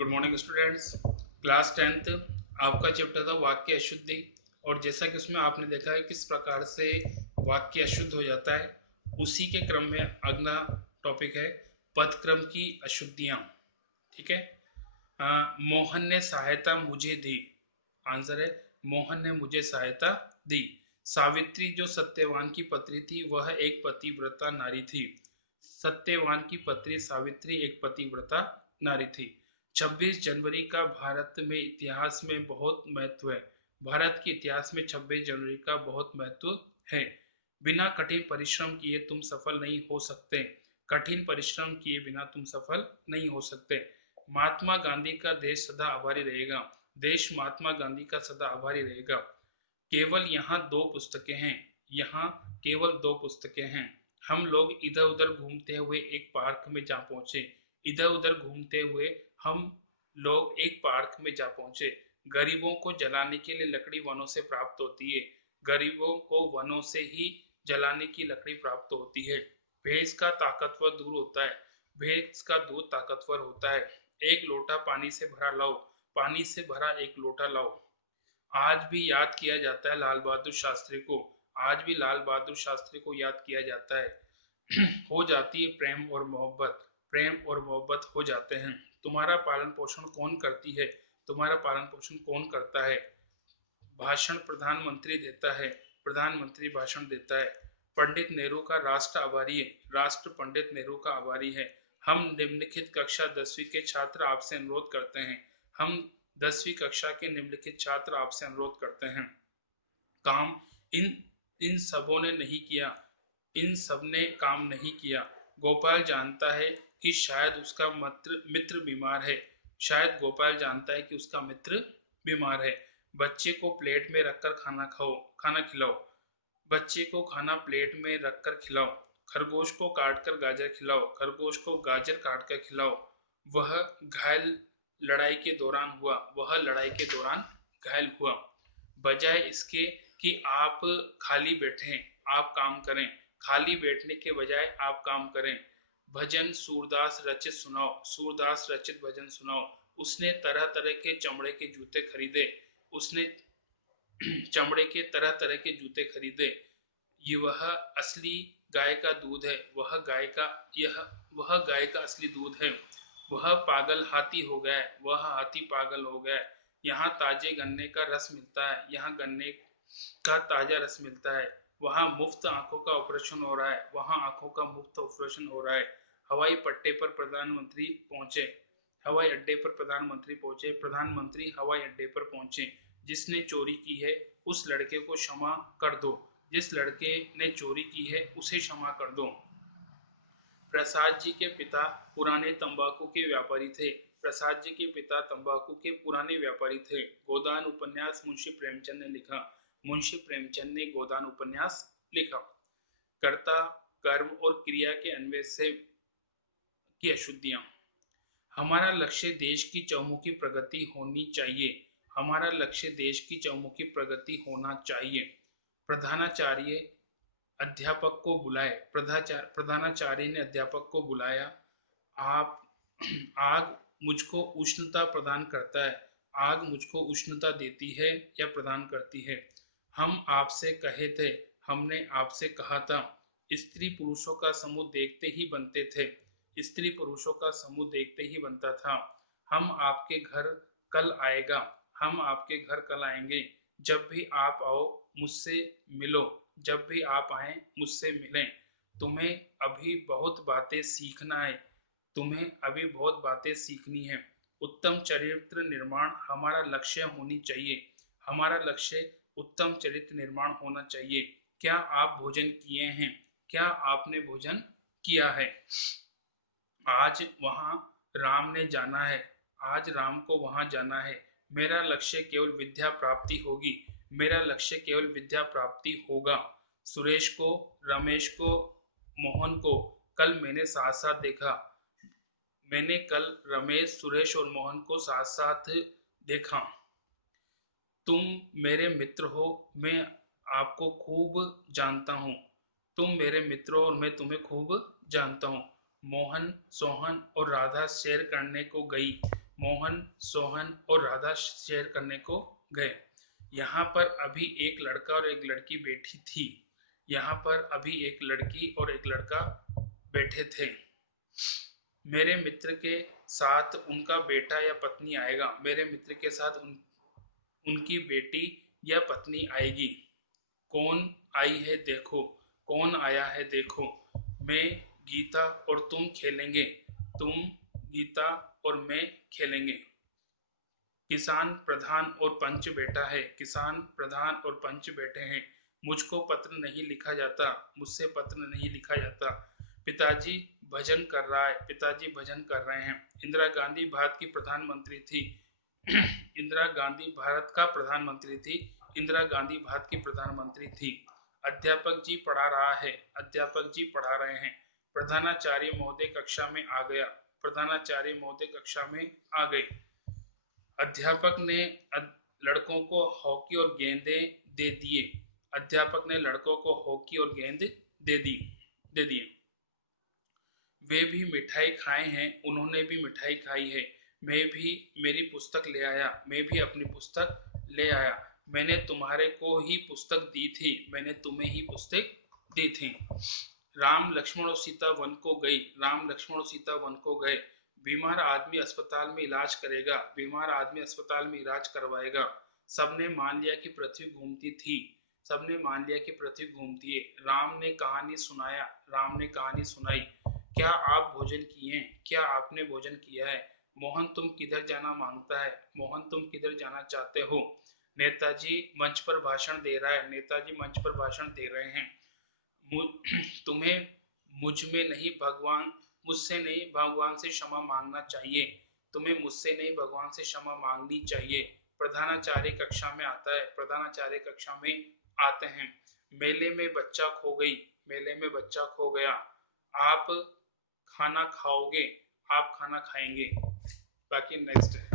Good morning students. Class 10th आपका chapter था वाक्य अशुद्धि। और जैसा कि उसमें आपने देखा है किस प्रकार से वाक्य अशुद्ध हो जाता है, उसी के क्रम में अगला टॉपिक है पदक्रम की अशुद्धियां। ठीक है। मोहन ने सहायता मुझे दी। आंसर है मोहन ने मुझे सहायता दी। सावित्री जो सत्यवान की पत्नी थी वह एक पतिव्रता नारी थी। सत्यवान की पत्नी सावित्री एक पतिव्रता नारी थी। 26 जनवरी का भारत में इतिहास में बहुत महत्व है। भारत के इतिहास में 26 जनवरी का बहुत महत्व है। बिना कठिन परिश्रम किए तुम सफल नहीं हो सकते। कठिन परिश्रम किए बिना तुम सफल नहीं हो सकते। महात्मा गांधी का देश सदा आभारी रहेगा। देश महात्मा गांधी का सदा आभारी रहेगा। केवल यहाँ दो पुस्तकें हैं। यहाँ केवल दो पुस्तकें हैं। हम लोग इधर उधर घूमते हुए एक पार्क में जा पहुंचे। इधर उधर घूमते हुए हम लोग एक पार्क में जा पहुंचे। गरीबों को जलाने के लिए लकड़ी वनों से प्राप्त होती है। गरीबों को वनों से ही जलाने की लकड़ी प्राप्त होती है। भैंस का ताकतवर दूध होता है। भैंस का दूध ताकतवर होता है। एक लोटा पानी से भरा लाओ। पानी से भरा एक लोटा लाओ। आज भी याद किया जाता है लाल बहादुर शास्त्री को। आज भी लाल बहादुर शास्त्री को याद किया जाता है। हो जाती है प्रेम और मोहब्बत। प्रेम और मोहब्बत हो जाते हैं। तुम्हारा पालन पोषण कौन करती है? तुम्हारा पालन पोषण कौन करता है? भाषण प्रधानमंत्री देता है। प्रधानमंत्री भाषण देता है। पंडित नेहरू का राष्ट्र आभारी है। राष्ट्र पंडित नेहरू का आभारी है। हम निम्नलिखित कक्षा 10वीं के छात्र आपसे अनुरोध करते हैं। हम 10वीं कक्षा के निम्नलिखित छात्र आपसे अनुरोध करते हैं। काम इन इन सबों ने नहीं किया। इन सब ने काम नहीं किया। गोपाल जानता है कि शायद उसका मित्र बीमार है। शायद गोपाल जानता है कि उसका मित्र बीमार है। बच्चे को प्लेट में रखकर खाना खिलाओ। बच्चे को खाना प्लेट में रखकर खिलाओ। खरगोश को काटकर गाजर खिलाओ। खरगोश को गाजर काटकर खिलाओ। वह घायल लड़ाई के दौरान हुआ। वह लड़ाई के दौरान घायल हुआ। बजाय इसके कि आप खाली बैठें, आप काम करें। खाली बैठने के बजाय आप काम करें। भजन सूरदास रचित सुनाओ। सूरदास रचित भजन सुनाओ। उसने तरह तरह के चमड़े के जूते खरीदे। उसने चमड़े के तरह तरह के जूते खरीदे। ये वह असली गाय का दूध है। वह गाय का असली दूध है। वह पागल हाथी हो गया है। वह हाथी पागल हो गया है। यहाँ ताजे गन्ने का रस मिलता है। यहाँ गन्ने का ताजा रस मिलता है। वहाँ मुफ्त आंखों का ऑपरेशन हो रहा है। वहाँ आंखों का मुफ्त ऑपरेशन हो रहा है। हवाई पट्टे पर प्रधानमंत्री पहुंचे। हवाई अड्डे पर प्रधानमंत्री पहुंचे। प्रधानमंत्री हवाई अड्डे पर पहुंचे। जिसने चोरी की है उस लड़के को क्षमा कर दो। जिस लड़के ने चोरी की है उसे क्षमा कर दो। प्रसाद जी के पिता पुराने तंबाकू के व्यापारी थे। प्रसाद जी के पिता तंबाकू के पुराने व्यापारी थे। गोदान उपन्यास मुंशी प्रेमचंद ने लिखा। मुंशी प्रेमचंद ने गोदान उपन्यास लिखा। कर्ता कर्म और क्रिया के अन्वय से की अशुद्धियां। हमारा लक्ष्य देश की चौमुखी प्रगति होनी चाहिए। हमारा लक्ष्य देश की चौमुखी प्रगति होना चाहिए। प्रधानाचार्य अध्यापक को बुलाए। प्रधानाचार्य ने अध्यापक को बुलाया। आप आग मुझको उष्णता प्रदान करता है। आग मुझको उष्णता देती है या प्रदान करती है। हम आपसे कहे थे। हमने आपसे कहा था। स्त्री पुरुषों का समूह देखते ही बनते थे। स्त्री पुरुषों का समूह देखते ही बनता था। हम आपके घर कल आएगा। हम आपके घर कल आएंगे। जब भी आप आओ मुझसे मिलो। जब भी आप आए मुझसे मिलें। तुम्हें अभी बहुत बातें सीखना है। तुम्हें अभी बहुत बातें सीखनी है। उत्तम चरित्र निर्माण हमारा लक्ष्य होनी चाहिए। हमारा लक्ष्य उत्तम चरित्र निर्माण होना चाहिए। क्या आप भोजन किए हैं? क्या आपने भोजन किया है? आज वहां राम ने जाना है। आज राम को वहां जाना है। मेरा लक्ष्य केवल विद्या प्राप्ति होगी। मेरा लक्ष्य केवल विद्या प्राप्ति होगा। सुरेश को, रमेश को, मोहन को कल मैंने साथ साथ देखा। मैंने कल रमेश, सुरेश और मोहन को साथ साथ देखा। तुम मेरे मित्र हो। मैं आपको खूब जानता हूँ। तुम मेरे मित्र हो और मैं तुम्हें खूब जानता हूँ। मोहन, सोहन और राधा शेर करने को गई। मोहन, सोहन और राधा शेयर करने को गए। यहाँ पर अभी एक लड़का और एक लड़की बैठी थी। यहाँ पर अभी एक लड़की और एक लड़का बैठे थे। मेरे मित्र के साथ उनका बेटा या पत्नी आएगा। मेरे मित्र के साथ उनकी बेटी या पत्नी आएगी। कौन आई है देखो, कौन आया है देखो। मैं, गीता और तुम खेलेंगे। तुम, गीता और मैं खेलेंगे। किसान प्रधान और पंच बैठा है। किसान प्रधान और पंच बैठे हैं। मुझको पत्र नहीं लिखा जाता। मुझसे पत्र नहीं लिखा जाता। पिताजी भजन कर रहा है। पिताजी भजन कर रहे हैं। इंदिरा गांधी भारत की प्रधानमंत्री थी। इंदिरा गांधी भारत का प्रधानमंत्री थी। इंदिरा गांधी भारत की प्रधानमंत्री थी। अध्यापक जी पढ़ा रहा है। अध्यापक जी पढ़ा रहे हैं। प्रधानाचार्य महोदय कक्षा में आ गया। प्रधानाचार्य महोदय कक्षा में आ गए। अध्यापक ने लड़कों को हॉकी और गेंदे दे दिए। अध्यापक ने लड़कों को हॉकी और गेंद दे दिए। वे भी मिठाई खाए हैं। उन्होंने भी मिठाई खाई है। मैं भी मेरी पुस्तक ले आया। मैं भी अपनी पुस्तक ले आया। मैंने तुम्हारे को ही पुस्तक दी थी। मैंने तुम्हें ही पुस्तक दी थी। राम, लक्ष्मण और सीता वन को गई। राम, लक्ष्मण और सीता वन को गए। बीमार आदमी अस्पताल में इलाज करेगा। बीमार आदमी अस्पताल में इलाज करवाएगा। सबने मान लिया कि पृथ्वी घूमती थी। सबने मान लिया कि पृथ्वी घूमती है। राम ने कहानी सुनाया। राम ने कहानी सुनाई। क्या आप भोजन किए? क्या आपने भोजन किया है? मोहन तुम किधर जाना मांगता है? मोहन तुम किधर जाना चाहते हो? नेताजी मंच पर भाषण दे रहा है। नेताजी मंच पर भाषण दे रहे हैं। तुम्हें मुझ में नहीं भगवान मुझसे नहीं भगवान से क्षमा मांगना चाहिए। तुम्हें मुझसे नहीं भगवान से क्षमा मांगनी चाहिए। प्रधानाचार्य कक्षा में आता है। प्रधानाचार्य कक्षा में आते हैं। मेले में बच्चा खो गई। मेले में बच्चा खो गया। आप खाना खाओगे? आप खाना खाएंगे? बाकी नेक्स्ट है।